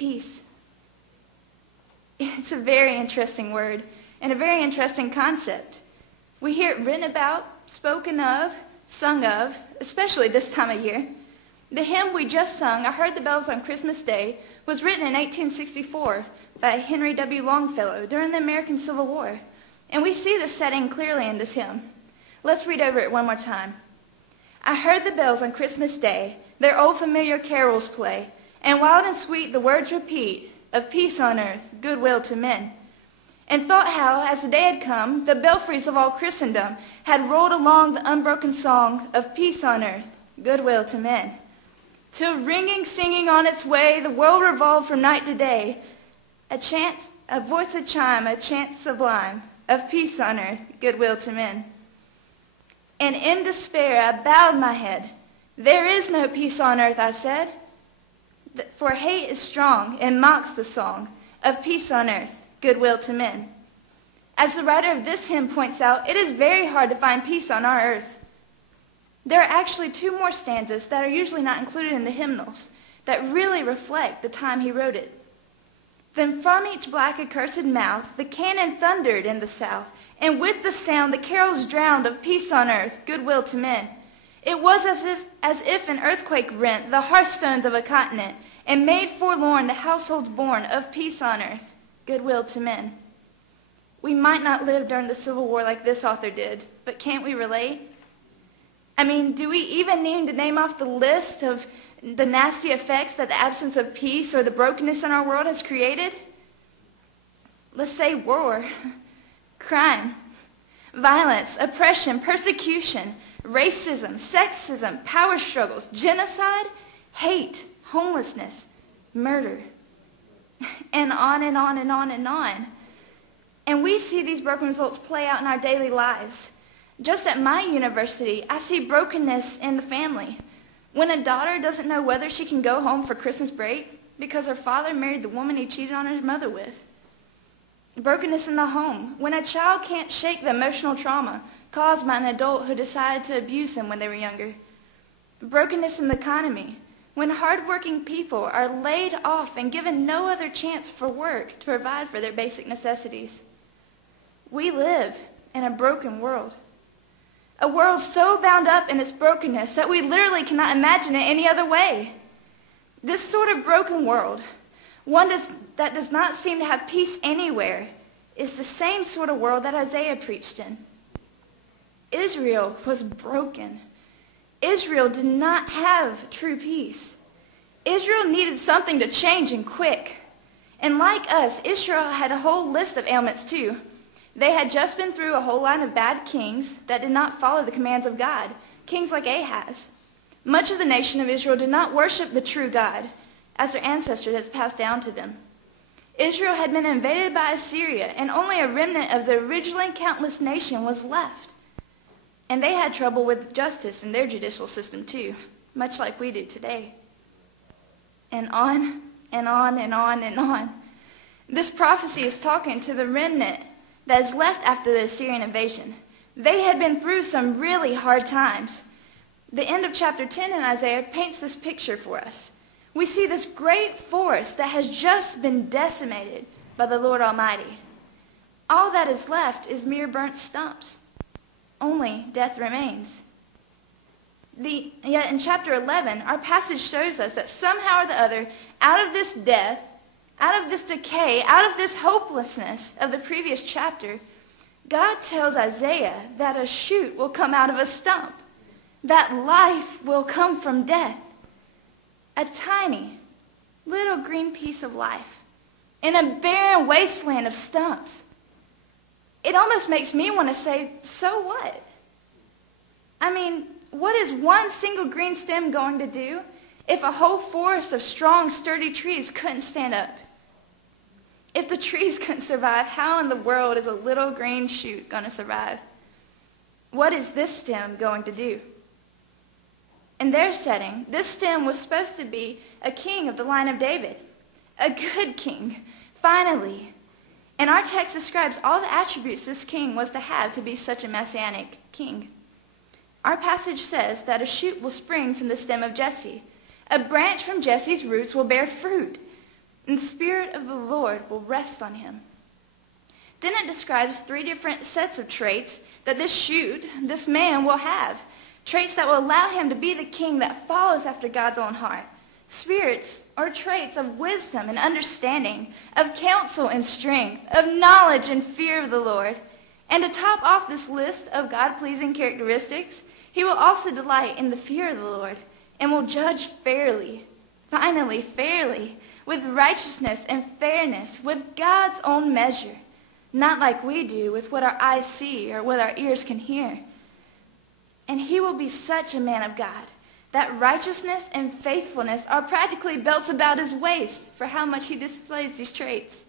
Peace. It's a very interesting word and a very interesting concept. We hear it written about, spoken of, sung of, especially this time of year. The hymn we just sung, I Heard the Bells on Christmas Day, was written in 1864 by Henry W. Longfellow during the American Civil War. And we see the setting clearly in this hymn. Let's read over it one more time. I heard the bells on Christmas Day, their old familiar carols play, and wild and sweet the words repeat, of peace on earth, goodwill to men. And thought how, as the day had come, the belfries of all Christendom had rolled along the unbroken song of peace on earth, goodwill to men. Till ringing, singing on its way, the world revolved from night to day, a voice of chime, a chant sublime, of peace on earth, goodwill to men. And in despair I bowed my head. There is no peace on earth, I said, for hate is strong and mocks the song of peace on earth, goodwill to men. As the writer of this hymn points out, it is very hard to find peace on our earth. There are actually two more stanzas that are usually not included in the hymnals that really reflect the time he wrote it. Then from each black accursed mouth the cannon thundered in the south, and with the sound the carols drowned of peace on earth, goodwill to men. It was as if an earthquake rent the hearthstones of a continent and made forlorn the households born of peace on earth, goodwill to men. We might not live during the Civil War like this author did, but can't we relate? I mean, do we even need to name off the list of the nasty effects that the absence of peace or the brokenness in our world has created? Let's say war, crime, violence, oppression, persecution, racism, sexism, power struggles, genocide, hate, homelessness, murder, and on and on and on and on. And we see these broken results play out in our daily lives. Just at my university, I see brokenness in the family. When a daughter doesn't know whether she can go home for Christmas break because her father married the woman he cheated on his mother with. Brokenness in the home. When a child can't shake the emotional trauma caused by an adult who decided to abuse them when they were younger. Brokenness in the economy. When hardworking people are laid off and given no other chance for work to provide for their basic necessities. We live in a broken world. A world so bound up in its brokenness that we literally cannot imagine it any other way. This sort of broken world, one that does not seem to have peace anywhere, is the same sort of world that Isaiah preached in. Israel was broken. Israel did not have true peace. Israel needed something to change and quick. And like us, Israel had a whole list of ailments too. They had just been through a whole line of bad kings that did not follow the commands of God, kings like Ahaz. Much of the nation of Israel did not worship the true God, as their ancestors had passed down to them. Israel had been invaded by Assyria, and only a remnant of the originally countless nation was left. And they had trouble with justice in their judicial system too, much like we do today. And on and on and on and on. This prophecy is talking to the remnant that is left after the Assyrian invasion. They had been through some really hard times. The end of chapter 10 in Isaiah paints this picture for us. We see this great forest that has just been decimated by the Lord Almighty. All that is left is mere burnt stumps. Only death remains. Yet in chapter 11, our passage shows us that somehow or the other, out of this death, out of this decay, out of this hopelessness of the previous chapter, God tells Isaiah that a shoot will come out of a stump, that life will come from death. A tiny, little green piece of life in a barren wasteland of stumps. It almost makes me want to say, so what? I mean, what is one single green stem going to do if a whole forest of strong, sturdy trees couldn't stand up? If the trees couldn't survive, how in the world is a little green shoot going to survive? What is this stem going to do? In their setting, this stem was supposed to be a king of the line of David, a good king, finally. And our text describes all the attributes this king was to have to be such a messianic king. Our passage says that a shoot will spring from the stem of Jesse. A branch from Jesse's roots will bear fruit. and the Spirit of the Lord will rest on him. Then it describes 3 different sets of traits that this man will have. Traits that will allow him to be the king that follows after God's own heart. Spirits or traits of wisdom and understanding, of counsel and strength, of knowledge and fear of the Lord. And to top off this list of God-pleasing characteristics, he will also delight in the fear of the Lord and will judge fairly, finally fairly, with righteousness and fairness, with God's own measure, not like we do with what our eyes see or what our ears can hear. And he will be such a man of God that righteousness and faithfulness are practically belts about his waist for how much he displays these traits.